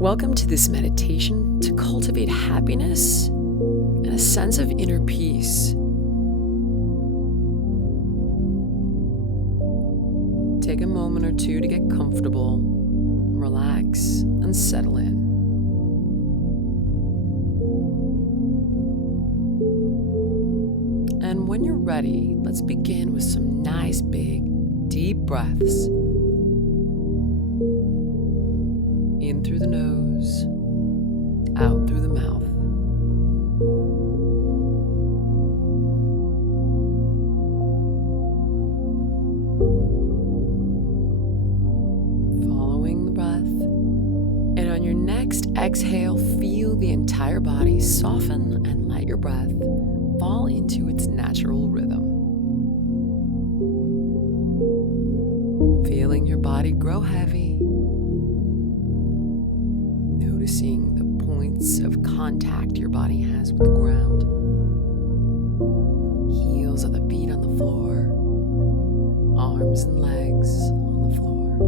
Welcome to this meditation to cultivate happiness and a sense of inner peace. Take a moment or two to get comfortable, relax, and settle in. And when you're ready, let's begin with some nice, big, deep breaths. In through the nose, out through the mouth. Following the breath, and on your next exhale, feel the entire body soften and let your breath fall into its natural rhythm. Feeling your body grow heavy. Noticing the points of contact your body has with the ground. Heels of the feet on the floor. Arms and legs on the floor.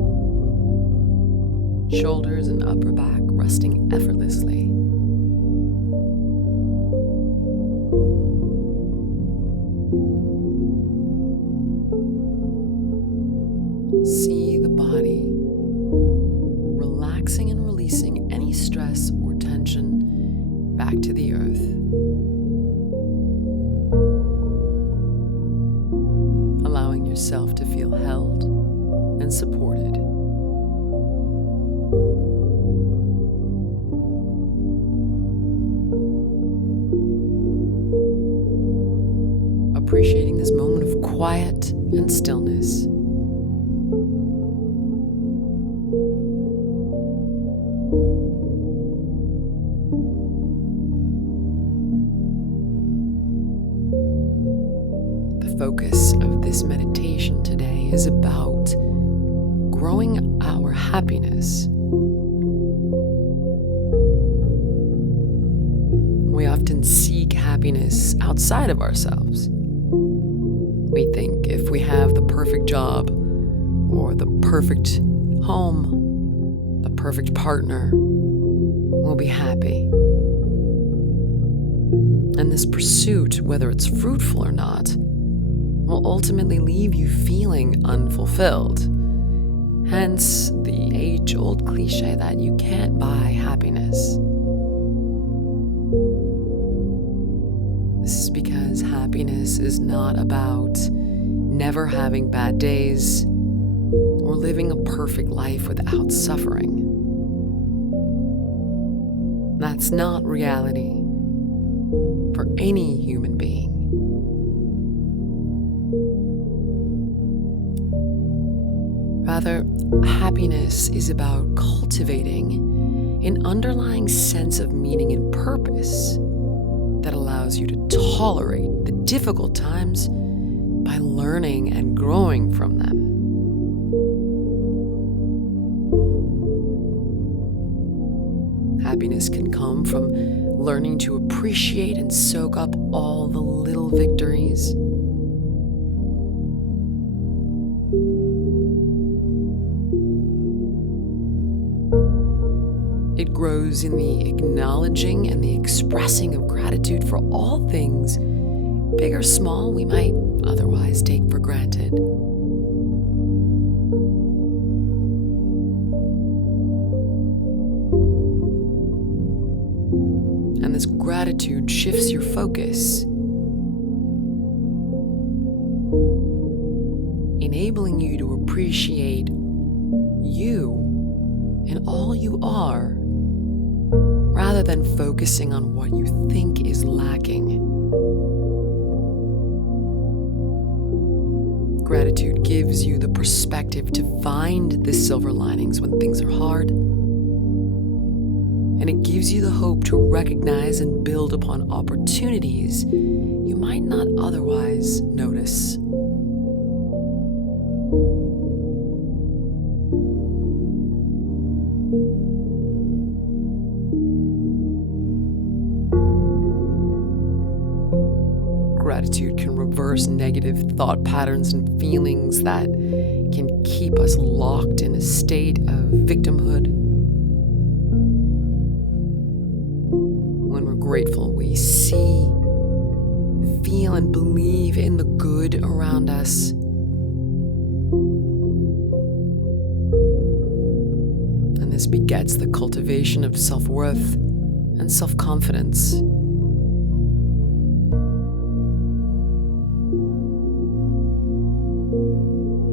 Shoulders and upper back resting effortlessly. See the body relaxing and releasing any stress or tension back to the earth. Allowing yourself to feel held and supported. Appreciating this moment of quiet and stillness. The focus of this meditation today is about growing our happiness. We often seek happiness outside of ourselves. We think if we have the perfect job, or the perfect home, the perfect partner, we'll be happy. And this pursuit, whether it's fruitful or not, will ultimately leave you feeling unfulfilled. Hence, the age-old cliche that you can't buy happiness. This is because happiness is not about never having bad days or living a perfect life without suffering. That's not reality for any human being. Rather, happiness is about cultivating an underlying sense of meaning and purpose that allows you to tolerate the difficult times by learning and growing from them. Happiness can come from learning to appreciate and soak up all the little victories. It grows in the acknowledging and the expressing of gratitude for all things, big or small, we might otherwise take for granted. And this gratitude shifts your focus, enabling you to appreciate you and all you are, rather than focusing on what you think is lacking. Gratitude gives you the perspective to find the silver linings when things are hard, and it gives you the hope to recognize and build upon opportunities you might not otherwise notice. Gratitude can reverse negative thought patterns and feelings that can keep us locked in a state of victimhood. grateful we see, feel, and believe in the good around us. And this begets the cultivation of self-worth and self-confidence.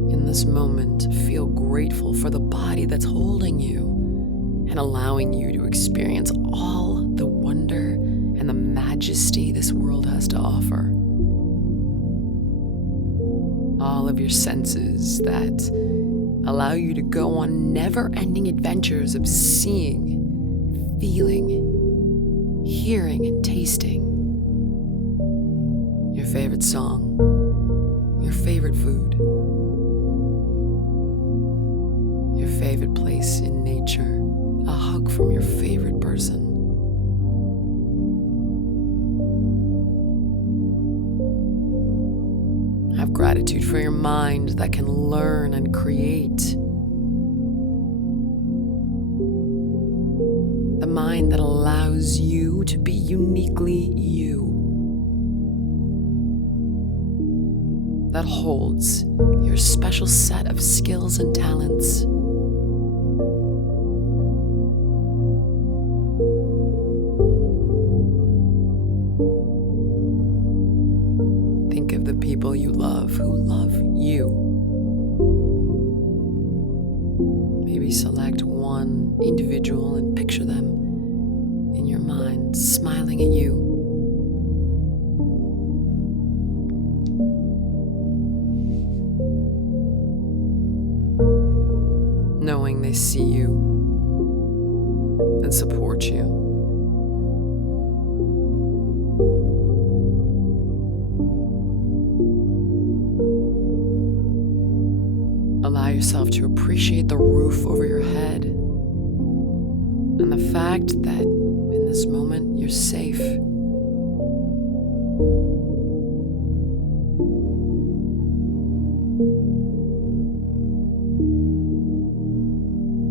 In this moment, feel grateful for the body that's holding you and allowing you to experience all the wonder and the majesty this world has to offer. All of your senses that allow you to go on never-ending adventures of seeing, feeling, hearing, and tasting. Your favorite song, your favorite food, your favorite place in nature, a hug from your favorite person. Have gratitude for your mind that can learn and create. The mind that allows you to be uniquely you. That holds your special set of skills and talents. Think of the people you love who love you. Maybe select one individual and picture them in your mind, smiling at you. Knowing they see you and support you. Allow yourself to appreciate the roof over your head and the fact that in this moment you're safe.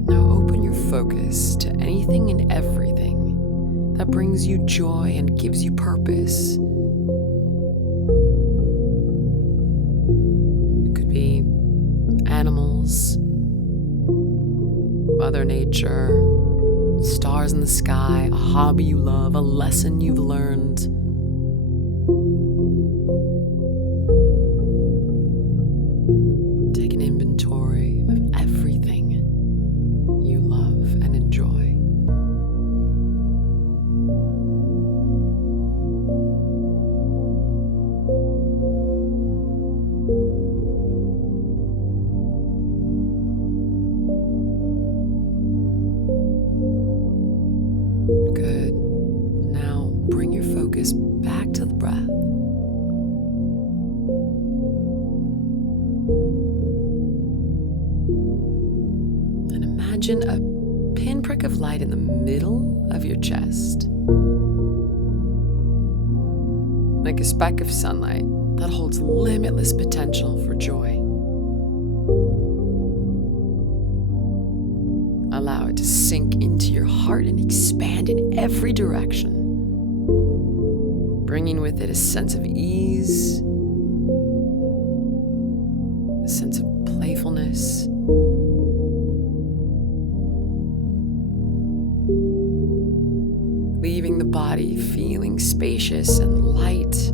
Now open your focus to anything and everything that brings you joy and gives you purpose. It could be animals, Mother Nature, stars in the sky, a hobby you love, a lesson you've learned. Take an inventory of everything you love and enjoy. Good. Now bring your focus back to the breath. And imagine a pinprick of light in the middle of your chest. Like a speck of sunlight that holds limitless potential for joy. Allow it to sink into your heart and expand in every direction, bringing with it a sense of ease, a sense of playfulness, leaving the body feeling spacious and light.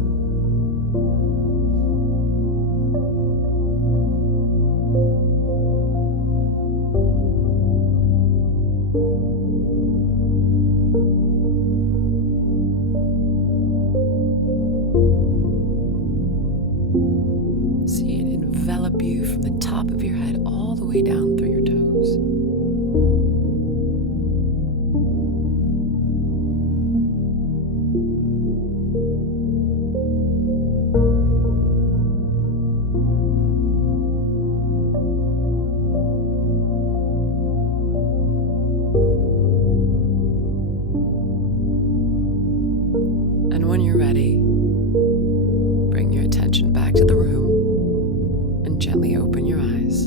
See it envelop you from the top of your head all the way down through your toes. And when you're ready, bring your attention back to the room and gently open your eyes.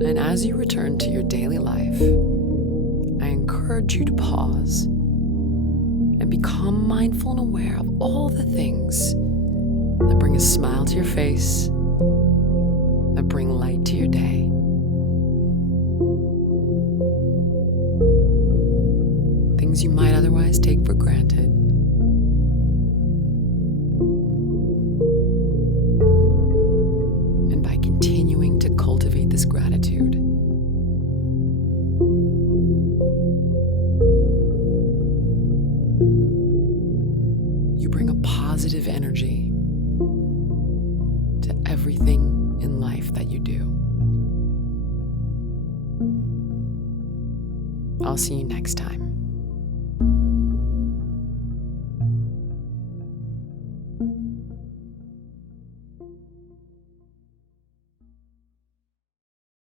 And as you return to your daily life, I encourage urge you to pause and become mindful and aware of all the things that bring a smile to your face, that bring light to your day. Things you might otherwise take for granted. And by continuing to cultivate this gratitude, you bring a positive energy to everything in life that you do. I'll see you next time.